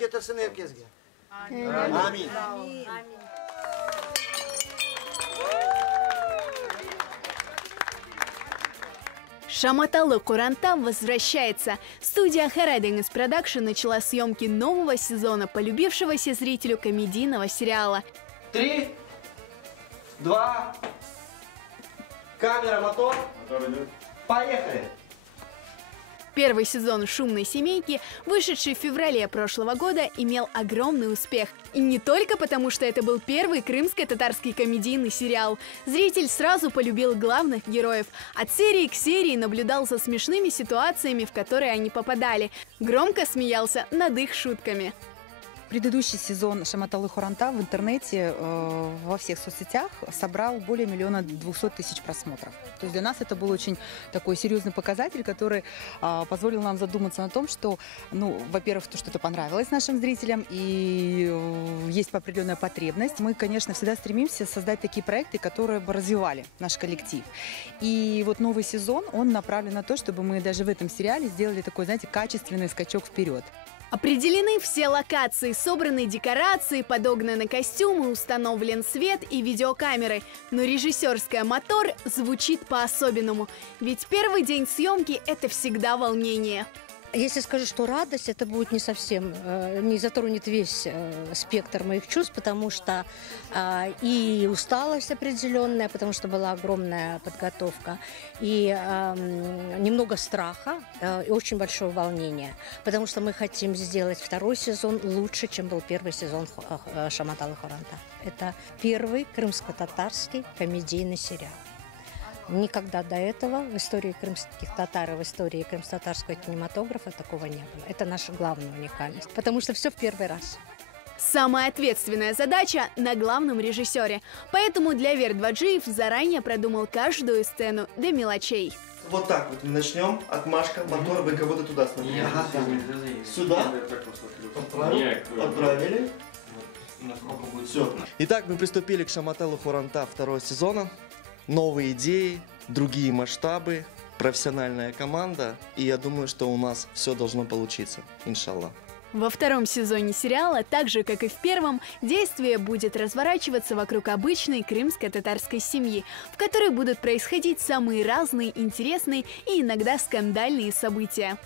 getirsin herkesge. Amin. Шаматалы Куранта возвращается. Студия Хараденгс Продакшн начала съемки нового сезона полюбившегося зрителю комедийного сериала. 3, 2, камера, мотор. Поехали! Первый сезон «Шумной семейки», вышедший в феврале прошлого года, имел огромный успех. И не только потому, что это был первый крымско-татарский комедийный сериал. Зритель сразу полюбил главных героев. От серии к серии наблюдал за смешными ситуациями, в которые они попадали. Громко смеялся над их шутками. Предыдущий сезон «Шаматалы Хуранта» в интернете, во всех соцсетях собрал более 1 200 000 просмотров. То есть для нас это был очень такой серьезный показатель, который позволил нам задуматься на том, что, ну, во-первых, то, что это понравилось нашим зрителям и есть определенная потребность. Мы, конечно, всегда стремимся создать такие проекты, которые бы развивали наш коллектив. И вот новый сезон, он направлен на то, чтобы мы даже в этом сериале сделали такой, знаете, качественный скачок вперед. Определены все локации, собраны декорации, подогнаны костюмы, установлен свет и видеокамеры. Но режиссерская «Мотор» звучит по-особенному. Ведь первый день съемки – это всегда волнение. Если скажу, что радость, это будет не совсем, не затронет весь спектр моих чувств, потому что и усталость определенная, потому что была огромная подготовка, и немного страха, и очень большое волнение, потому что мы хотим сделать второй сезон лучше, чем был первый сезон «Шаматалы Хуранта». Это первый крымско-татарский комедийный сериал. Никогда до этого в истории крымских татар и в истории крымско-татарского кинематографа такого не было. Это наша главная уникальность, потому что все в первый раз. Самая ответственная задача на главном режиссере. Поэтому для Вердваджиев заранее продумал каждую сцену до мелочей. Вот так вот мы начнем. Отмашка, мотор, вы кого-то туда смотрите. Сюда. Отправили. Все. Итак, мы приступили к «Шаматалы Хуранта» второго сезона. Новые идеи, другие масштабы, профессиональная команда. И я думаю, что у нас все должно получиться. Иншаллах. Во втором сезоне сериала, так же как и в первом, действие будет разворачиваться вокруг обычной крымско-татарской семьи, в которой будут происходить самые разные, интересные и иногда скандальные события.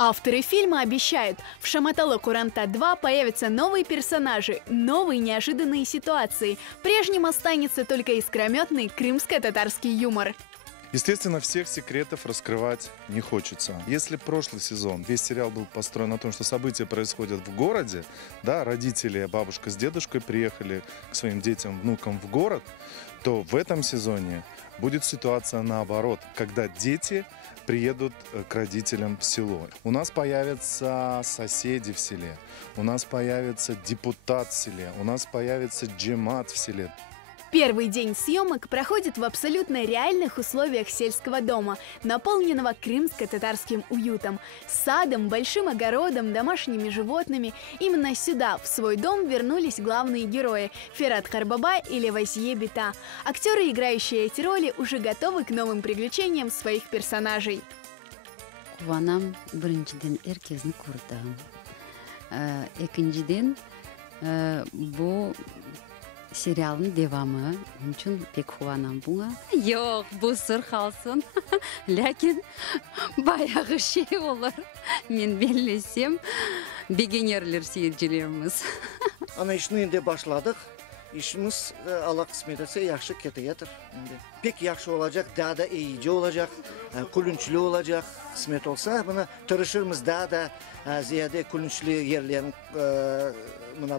Авторы фильма обещают, в «Шаматалы Хуранта 2» появятся новые персонажи, новые неожиданные ситуации. Прежним останется только искрометный крымско-татарский юмор. Естественно, всех секретов раскрывать не хочется. Если прошлый сезон весь сериал был построен на том, что события происходят в городе, да, родители, бабушка с дедушкой приехали к своим детям, внукам в город, то в этом сезоне будет ситуация наоборот, когда дети приедут к родителям в село. У нас появятся соседи в селе, у нас появится депутат в селе, у нас появится джемат в селе. Первый день съемок проходит в абсолютно реальных условиях сельского дома, наполненного крымско-татарским уютом, садом, большим огородом, домашними животными. Именно сюда, в свой дом, вернулись главные герои – Ферат Карбаба и Левазье Бита. Актеры, играющие эти роли, уже готовы к новым приключениям своих персонажей. Куванам биринчиден эркезни курдам. Экинчиден бу сериалдын девамы үчүн пек кубанам буга. Жок, бул сыр калсын. Лякин баягы шей болор. Мен белесем, бегенерлер сейилчилерибиз. Ana işini indi başladık. İşimiz Allah kısmet etse yaxşı keteyetir. Pek yaxşı olacak, daha da iyice olacak, kulünçlü olacak. Kısmet olsa buna tırışırımız daha da ziyade kulünçlü yerlerin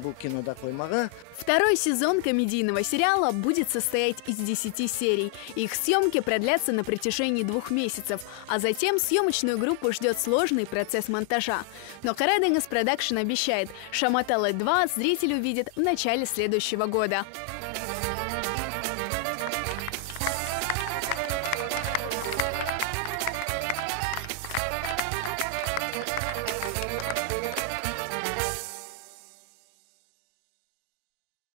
bu кинода koymağı. Второй сезон комедийного сериала будет состоять из 10 серий. Их съемки продлятся на протяжении 2 месяцев, а затем съемочную группу ждет сложный процесс монтажа. Но Хараденгс Продакшн обещает, «Шаматалы 2» зритель увидит в начале следующего года.